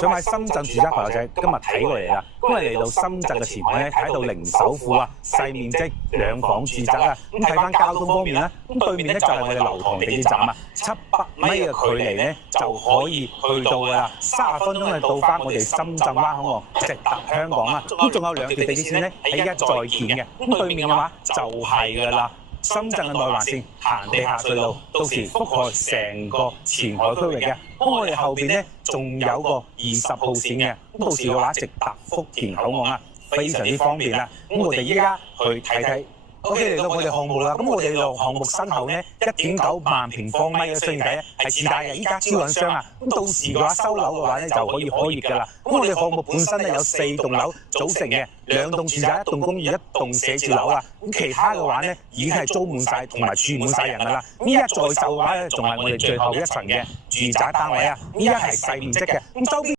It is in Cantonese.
想買深圳住宅朋友仔今日睇過嚟啦，因為嚟到深圳嘅前海咧，睇到零首付啊，細面積兩房住宅啊，咁睇翻交通方面咧，咁對面咧就係我哋流塘地鐵站啊，700米嘅距離咧就可以去到㗎啦，30分鐘就到翻我哋深圳灣口岸，直達香港啦。咁仲有兩條地鐵線咧喺而家在建嘅，咁對面嘅話就係㗎啦。深圳嘅內環線行地下隧道，到時覆蓋成個前海區域嘅。咁我哋後邊咧仲有個20號線嘅，咁到時嘅話直達福田口岸啊，非常之方便啦。咁我哋依家去睇睇。OK， 嚟到我哋項目啦，咁我哋個項目身後咧1.9萬平方米嘅商業地咧係自帶嘅，依家招緊商啊，咁到時嘅話收樓嘅話咧就可以開業㗎啦。咁我哋項目本身咧有4棟樓組成嘅，2棟住宅、1棟公寓、1棟寫字樓啊。咁其他嘅話咧已經係租滿晒同埋住滿晒人㗎啦。咁依家在售嘅話咧仲係我哋最後一層嘅住宅單位啊，依家係細面積嘅，咁周邊。